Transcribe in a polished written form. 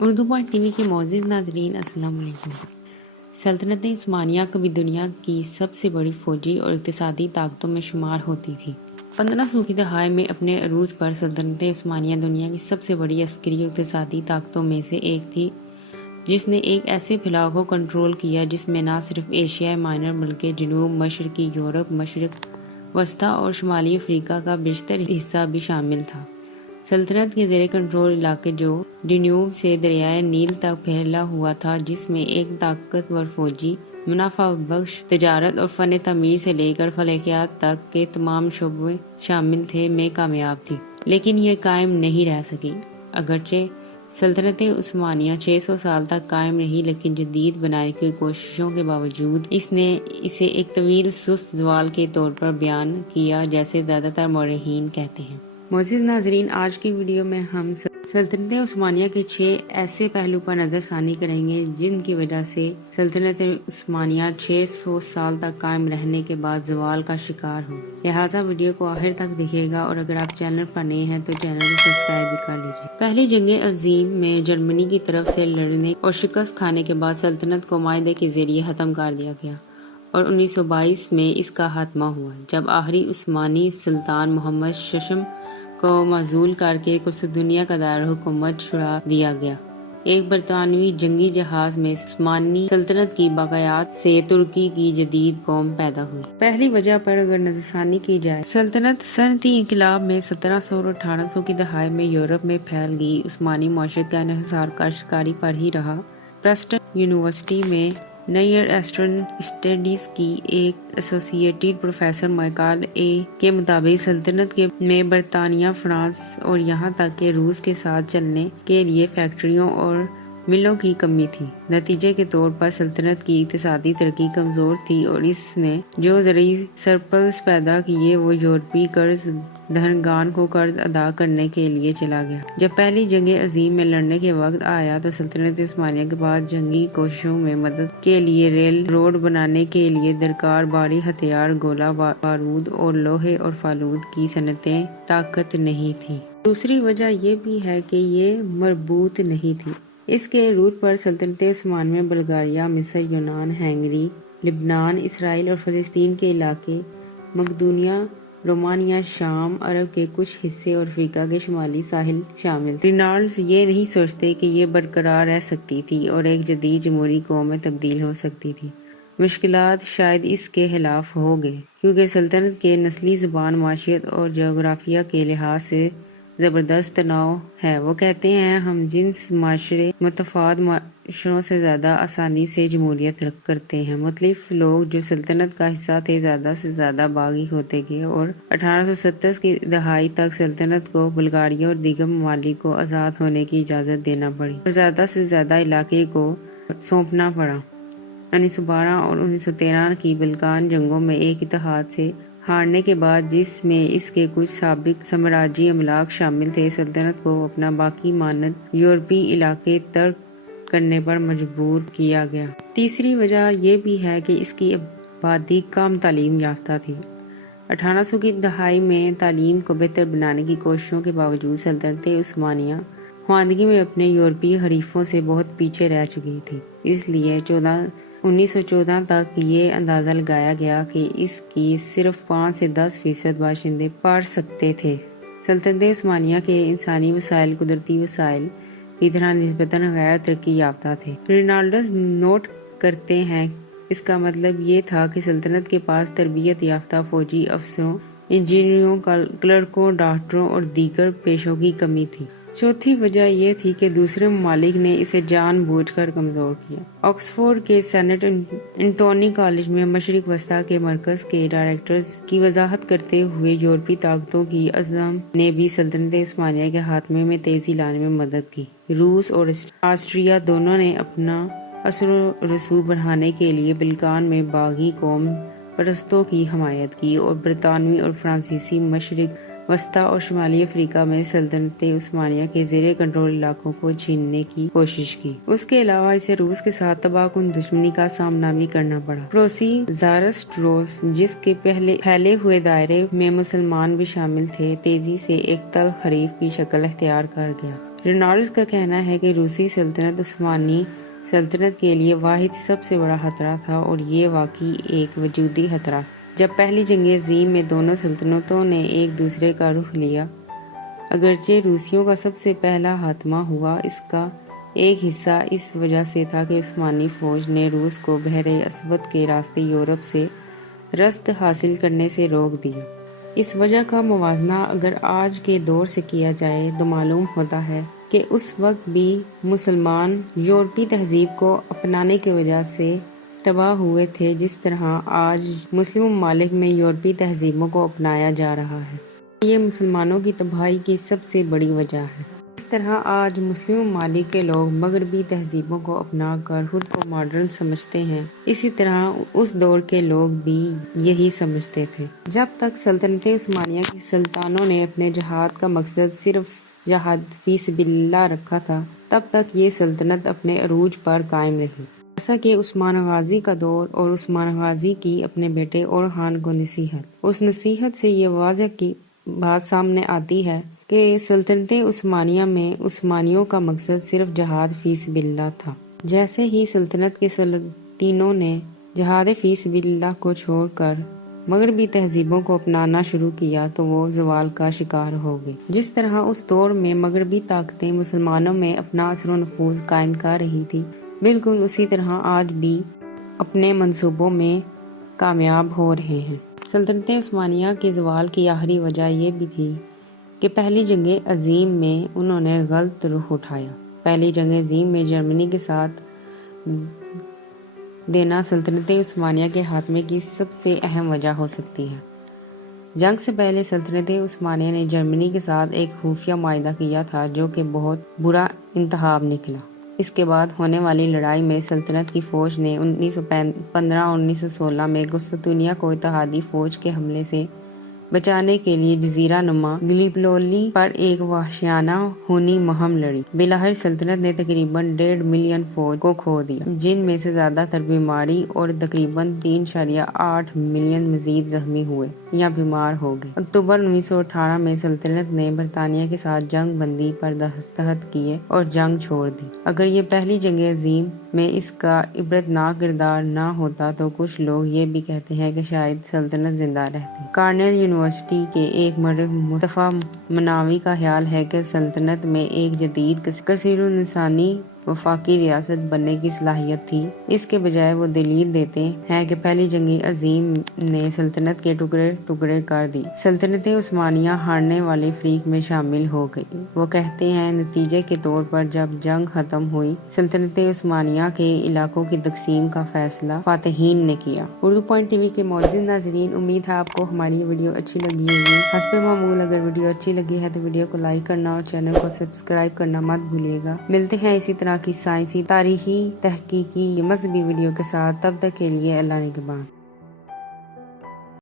Urdu point T V کے معزز ناظرین، السلام علیکم۔ سلطنت عثمانیہ کبھی دنیا کی سب سے بڑی فوجی اور اقتصادی طاقتوں میں شمار ہوتی تھی۔ 1500 کی دہائی میں اپنے عروج پر سلطنت عثمانیہ دنیا کی سب سے بڑی عسکری اور اقتصادی طاقتوں میں سے ایک تھی، جس نے ایک ایسے پھیلاؤ کو کنٹرول کیا جس میں نہ صرف ایشیا مائنر بلکہ جنوب مشرقی یورپ، مشرق وسطیٰ اور شمالی افریقہ کا بیشتر حصہ بھی شامل تھا۔ سلطنت کے زیر کنٹرول علاقے جو ڈینیوب سے دریائے نیل تک پھیلا ہوا تھا، جس میں ایک طاقتور فوجی، منافع بخش تجارت اور فن تعمیر سے لے کر فلکیات تک کے تمام شعبے شامل تھے، میں کامیاب تھی، لیکن یہ قائم نہیں رہ سکی۔ اگرچہ سلطنت عثمانیہ 600 سال تک قائم رہی، لیکن جدید بنانے کی کوششوں کے باوجود اس نے اسے ایک طویل سست زوال کے طور پر بیان کیا، جیسے زیادہ تر مورخین کہتے ہیں۔ معزز ناظرین، آج کی ویڈیو میں ہم سلطنت عثمانیہ کے 6 ایسے پہلو پر نظر ثانی کریں گے جن کی وجہ سے سلطنت عثمانیہ 600 سال تک قائم رہنے کے بعد زوال کا شکار ہو۔ لہٰذا ویڈیو کو آخر تک دیکھیے گا، اور اگر آپ چینل پر نئے ہیں تو چینل کو سبسکرائب بھی کر لیجیے۔ پہلی جنگ عظیم میں جرمنی کی طرف سے لڑنے اور شکست کھانے کے بعد سلطنت کو معاہدے کے ذریعے ختم کر دیا گیا، اور 1922 میں اس کا خاتمہ ہوا، جب آخری عثمانی سلطان محمد ششم کو معزول کر کے قسطنطنیہ کا دارالحکومت چھڑا دیا گیا۔ ایک برطانوی جنگی جہاز میں عثمانی سلطنت کی باقیات سے ترکی کی جدید قوم پیدا ہوئی۔ پہلی وجہ پر اگر نظر ثانی کی جائے، سلطنت صنعتی انقلاب میں 1700 اور 1800 کی دہائی میں یورپ میں پھیل گئی عثمانی معیشت کا انحصار کاشتکاری پر ہی رہا۔ پرسٹن یونیورسٹی میں نیئر ایسٹرن اسٹڈیز کی ایک ایسوسیٹڈ پروفیسر مائیکل اے کے مطابق سلطنت میں برطانیہ، فرانس اور یہاں تک کہ روس کے ساتھ چلنے کے لیے فیکٹریوں اور ملوں کی کمی تھی۔ نتیجے کے طور پر سلطنت کی اقتصادی ترقی کمزور تھی، اور اس نے جو زرعی سرپلس پیدا کیے وہ یورپی قرض دہندگان کو قرض ادا کرنے کے لیے چلا گیا۔ جب پہلی جنگ عظیم میں لڑنے کے وقت آیا تو سلطنت عثمانیہ کے پاس جنگی کوششوں میں مدد کے لیے ریل روڈ بنانے کے لیے درکار بھاری ہتھیار، گولہ بارود اور لوہے اور فالود کی صنعتیں طاقت نہیں تھی۔ دوسری وجہ یہ بھی ہے کہ یہ مربوط نہیں تھی۔ اس کے عروج پر سلطنت عثمانیہ بلغاریہ، مصر، یونان، ہنگری، لبنان، اسرائیل اور فلسطین کے علاقے، مقدونیہ، رومانیہ، شام، عرب کے کچھ حصے اور افریقہ کے شمالی ساحل شامل تھے۔ رینالڈز یہ نہیں سوچتے کہ یہ برقرار رہ سکتی تھی اور ایک جدید جمہوری قوم میں تبدیل ہو سکتی تھی۔ مشکلات شاید اس کے خلاف ہو گئے، کیونکہ سلطنت کے نسلی، زبان، معیشت اور جغرافیہ کے لحاظ سے زبردست تنوع ہے۔ وہ کہتے ہیں، ہم جنس معاشرے متفاوت معاشروں سے زیادہ آسانی سے جمہوریت کرتے ہیں۔ مختلف لوگ جو سلطنت کا حصہ تھے زیادہ سے زیادہ باغی ہوتے گئے، اور 1870 کی دہائی تک سلطنت کو بلغاریہ اور دیگر ممالک کو آزاد ہونے کی اجازت دینا پڑی اور زیادہ سے زیادہ علاقے کو سونپنا پڑا۔ 1912 اور 1913 کی بلکان جنگوں میں ایک اتحاد سے ہارنے کے بعد، جس میں اس کے کچھ سابق سامراجی املاک شامل تھے، سلطنت کو اپنا باقی مانند یورپی علاقے ترک کرنے پر مجبور کیا گیا۔ تیسری وجہ یہ بھی ہے کہ اس کی آبادی کم تعلیم یافتہ تھی۔ 1800 کی دہائی میں تعلیم کو بہتر بنانے کی کوششوں کے باوجود سلطنت عثمانیہ خواندگی میں اپنے یورپی حریفوں سے بہت پیچھے رہ چکی تھی۔ اس لیے 1914 تک یہ اندازہ لگایا گیا کہ اس کی صرف 5 سے 10% باشندے پڑھ سکتے تھے۔ سلطنت عثمانیہ کے انسانی وسائل قدرتی وسائل کی طرح نسبتاً غیر ترقی یافتہ تھے۔ رینالڈز نوٹ کرتے ہیں، اس کا مطلب یہ تھا کہ سلطنت کے پاس تربیت یافتہ فوجی افسروں، انجینئروں، کلرکوں، ڈاکٹروں اور دیگر پیشوں کی کمی تھی۔ چوتھی وجہ یہ تھی کہ دوسرے ممالک نے اسے جان بوجھ کر کمزور کیا۔ آکسفورڈ کے سینٹ انٹونی کالج میں مشرق وسطیٰ کے مرکز کے ڈائریکٹرز کی وضاحت کرتے ہوئے، یورپی طاقتوں کی عزم نے بھی سلطنت عثمانیہ کے خاتمے میں تیزی لانے میں مدد کی۔ روس اور آسٹریا دونوں نے اپنا اثر و رسوخ بڑھانے کے لیے بلکان میں باغی قوم پرستوں کی حمایت کی، اور برطانوی اور فرانسیسی مشرق وسطیٰ اور شمالی افریقہ میں سلطنت عثمانیہ کے زیر کنٹرول علاقوں کو چھیننے کی کوشش کی۔ اس کے علاوہ اسے روس کے ساتھ تباہ کن دشمنی کا سامنا بھی کرنا پڑا۔ پڑوسی زارسٹروس، جس کے پھیلے ہوئے دائرے میں مسلمان بھی شامل تھے، تیزی سے ایک تلخ حریف کی شکل اختیار کر گیا۔ رینالڈس کا کہنا ہے کہ روسی سلطنت عثمانی سلطنت کے لیے واحد سب سے بڑا خطرہ تھا، اور یہ واقعی ایک وجودی خطرہ۔ جب پہلی جنگ عظیم میں دونوں سلطنتوں نے ایک دوسرے کا رخ لیا، اگرچہ روسیوں کا سب سے پہلا خاتمہ ہوا، اس کا ایک حصہ اس وجہ سے تھا کہ عثمانی فوج نے روس کو بحر اسود کے راستے یورپ سے رسد حاصل کرنے سے روک دیا۔ اس وجہ کا موازنہ اگر آج کے دور سے کیا جائے تو معلوم ہوتا ہے کہ اس وقت بھی مسلمان یورپی تہذیب کو اپنانے کی وجہ سے تباہ ہوئے تھے، جس طرح آج مسلم ممالک میں یورپی تہذیبوں کو اپنایا جا رہا ہے۔ یہ مسلمانوں کی تباہی کی سب سے بڑی وجہ ہے۔ اس طرح آج مسلم ممالک کے لوگ مغربی تہذیبوں کو اپنا کر خود کو ماڈرن سمجھتے ہیں، اسی طرح اس دور کے لوگ بھی یہی سمجھتے تھے۔ جب تک سلطنت عثمانیہ کے سلطانوں نے اپنے جہاد کا مقصد صرف جہاد فی سبیل اللہ رکھا تھا، تب تک یہ سلطنت اپنے عروج پر قائم رہی۔ جیسا کہ عثمان غازی کا دور اور عثمان غازی کی اپنے بیٹے اورخان کو نصیحت، اس نصیحت سے یہ واضح کی بات سامنے آتی ہے کہ سلطنت عثمانیہ میں عثمانیوں کا مقصد صرف جہاد فی سبیل اللہ تھا۔ جیسے ہی سلطنت کے سلاطینوں نے جہاد فی سبیل اللہ کو چھوڑ کر مغربی تہذیبوں کو اپنانا شروع کیا تو وہ زوال کا شکار ہو گئے۔ جس طرح اس دور میں مغربی طاقتیں مسلمانوں میں اپنا اثر و نفوذ قائم کر رہی تھی، بالکل اسی طرح آج بھی اپنے منصوبوں میں کامیاب ہو رہے ہیں۔ سلطنت عثمانیہ کے زوال کی آخری وجہ یہ بھی تھی کہ پہلی جنگ عظیم میں انہوں نے غلط رخ اٹھایا۔ پہلی جنگ عظیم میں جرمنی کے ساتھ دینا سلطنت عثمانیہ کے خاتمے کی سب سے اہم وجہ ہو سکتی ہے۔ جنگ سے پہلے سلطنت عثمانیہ نے جرمنی کے ساتھ ایک خفیہ معاہدہ کیا تھا جو کہ بہت برا انتخاب نکلا۔ اس کے بعد ہونے والی لڑائی میں سلطنت کی فوج نے 1915 اور 1916 میں قسطنطنیہ کو اتحادی فوج کے حملے سے بچانے کے لیے جزیرہ نما گلیپولی پر ایک وحشیانہ خونی مہم لڑی۔ بالآخر سلطنت نے تقریباً 1.5 ملین فوج کو کھو دیا، جن میں سے زیادہ تر بیماری اور تقریباً 3.8 ملین مزید زخمی ہوئے یا بیمار ہو گئے۔ اکتوبر 1918 میں سلطنت نے برطانیہ کے ساتھ جنگ بندی پر دستخط کیے اور جنگ چھوڑ دی۔ اگر یہ پہلی جنگ عظیم میں اس کا عبرتناک کردار نہ ہوتا تو کچھ لوگ یہ بھی کہتے ہیں کہ شاید سلطنت زندہ رہتی۔ کارنیل یونیورسٹی کے ایک مورخ مصطفیٰ مناوی کا خیال ہے کہ سلطنت میں ایک جدید کثیر النسانی وفاقی ریاست بننے کی صلاحیت تھی۔ اس کے بجائے وہ دلیل دیتے ہیں کہ پہلی جنگ عظیم نے سلطنت کے ٹکڑے ٹکڑے کر دی۔ سلطنت عثمانیہ ہارنے والے فریق میں شامل ہو گئی۔ وہ کہتے ہیں نتیجے کے طور پر جب جنگ ختم ہوئی، سلطنت عثمانیہ کے علاقوں کی تقسیم کا فیصلہ فاتحین نے کیا۔ اردو پوائنٹ ٹی وی کے معزز ناظرین، امید ہے آپ کو ہماری یہ ویڈیو اچھی لگی ہوگی۔ حسب معمول اگر ویڈیو اچھی لگی ہے تو ویڈیو کو لائک کرنا اور چینل کو سبسکرائب کرنا مت بھولیے گا۔ ملتے ہیں اسی طرح کی سائنسی، تاریخی، تحقیقی یا مذہبی ویڈیو کے ساتھ، تب تک کے لیے اللہ نگہبان۔